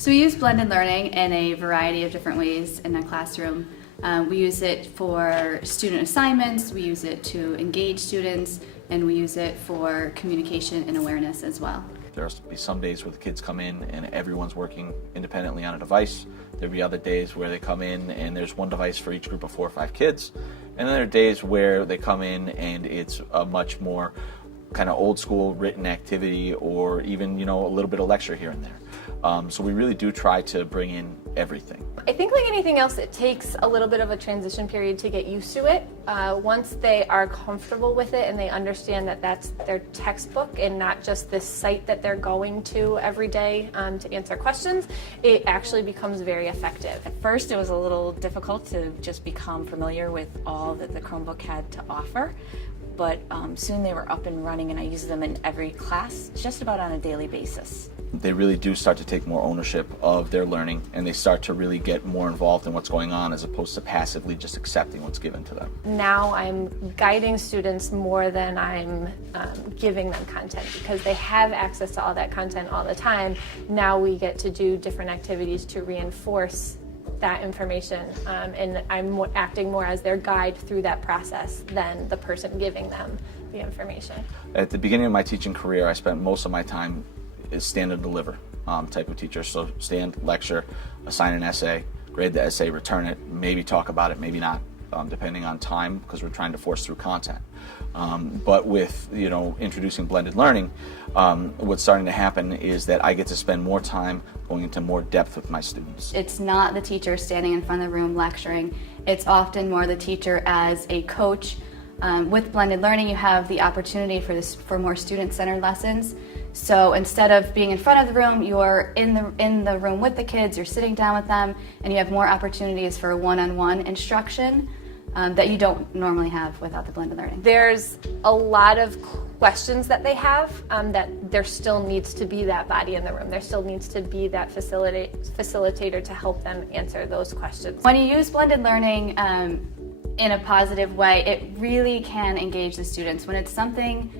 So we use blended learning in a variety of different ways in a classroom. We use it for student assignments, we use it to engage students, and we use it for communication and awareness as well. There'll be some days where the kids come in and everyone's working independently on a device. There'll be other days where they come in and there's one device for each group of 4 or 5 kids. And then there are days where they come in and it's a much more kind of old school written activity, or even, a little bit of lecture here and there. So we really do try to bring in everything. I think like anything else, it takes a little bit of a transition period to get used to it. Once they are comfortable with it and they understand that that's their textbook and not just this site that they're going to every day to answer questions, it actually becomes very effective. At first it was a little difficult to just become familiar with all that the Chromebook had to offer. But soon they were up and running, and I use them in every class, just about on a daily basis. They really do start to take more ownership of their learning, and they start to really get more involved in what's going on as opposed to passively just accepting what's given to them. Now I'm guiding students more than I'm giving them content, because they have access to all that content all the time. Now we get to do different activities to reinforce that information, and I'm acting more as their guide through that process than the person giving them the information. At the beginning of my teaching career, I spent most of my time as stand and deliver type of teacher. So stand, lecture, assign an essay, grade the essay, return it, maybe talk about it, maybe not, depending on time, because we're trying to force through content. But with introducing blended learning, what's starting to happen is that I get to spend more time going into more depth with my students. It's not the teacher standing in front of the room lecturing. It's often more the teacher as a coach. With blended learning, you have the opportunity for more student-centered lessons. So instead of being in front of the room, you're in the room with the kids, you're sitting down with them, and you have more opportunities for one-on-one instruction that you don't normally have without the blended learning. There's a lot of questions that they have that there still needs to be that body in the room. There still needs to be that facilitator to help them answer those questions. When you use blended learning in a positive way, it really can engage the students. When it's something,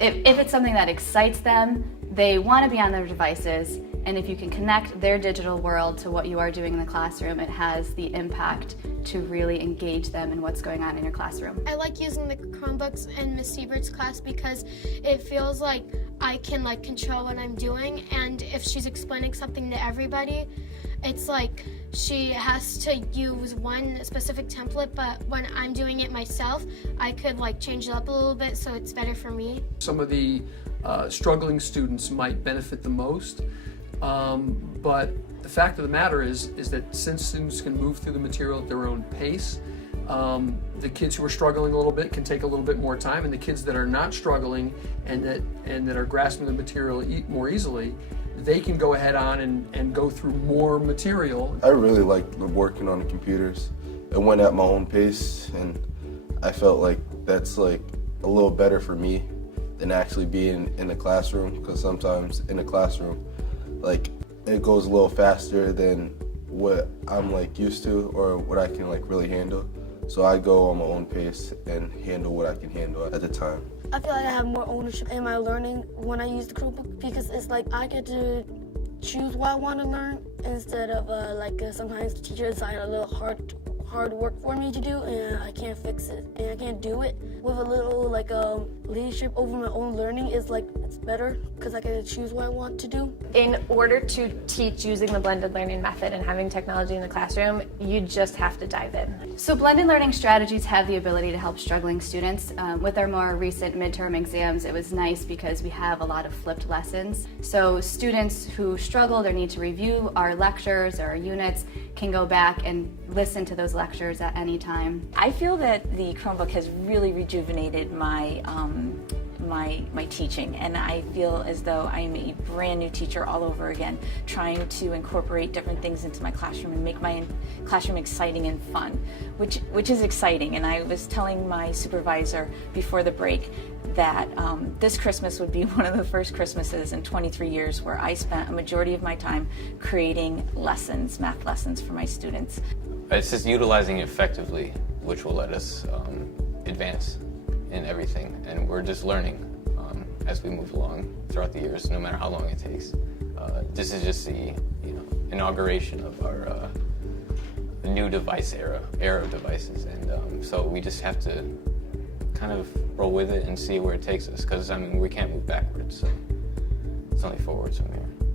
if it's something that excites them, they want to be on their devices, and if you can connect their digital world to what you are doing in the classroom, it has the impact to really engage them in what's going on in your classroom. I like using the Chromebooks in Miss Siebert's class because it feels like I can control what I'm doing, and if she's explaining something to everybody, it's like she has to use one specific template, but when I'm doing it myself, I could change it up a little bit so it's better for me. Some of the struggling students might benefit the most, but the fact of the matter is that since students can move through the material at their own pace, the kids who are struggling a little bit can take a little bit more time, and the kids that are not struggling and that are grasping the material more easily, they can go ahead on and go through more material. I really liked working on the computers. It went at my own pace, and I felt like that's a little better for me than actually being in the classroom, because sometimes in the classroom, it goes a little faster than what I'm used to or what I can really handle. So I go on my own pace and handle what I can handle at the time. I feel like I have more ownership in my learning when I use the Chromebook, because it's I get to choose what I want to learn instead of sometimes the teacher assign a little hard work for me to do, and I can't fix it and I can't do it. With a little leadership over my own learning is it's better because I get to choose what I want to do. In order to teach using the blended learning method and having technology in the classroom, you just have to dive in. So blended learning strategies have the ability to help struggling students. With our more recent midterm exams, it was nice because we have a lot of flipped lessons. So students who struggled or need to review our lectures or our units can go back and listen to those lectures at any time. I feel that the Chromebook has really rejuvenated my teaching, and I feel as though I am a brand new teacher all over again, trying to incorporate different things into my classroom and make my classroom exciting and fun, which is exciting. And I was telling my supervisor before the break that this Christmas would be one of the first Christmases in 23 years where I spent a majority of my time creating lessons, math lessons for my students. It's just utilizing it effectively, which will let us advance in everything, and we're just learning as we move along throughout the years, no matter how long it takes. this is just the inauguration of our new device era of devices, and so we just have to kind of roll with it and see where it takes us, because we can't move backwards, so it's only forwards from here.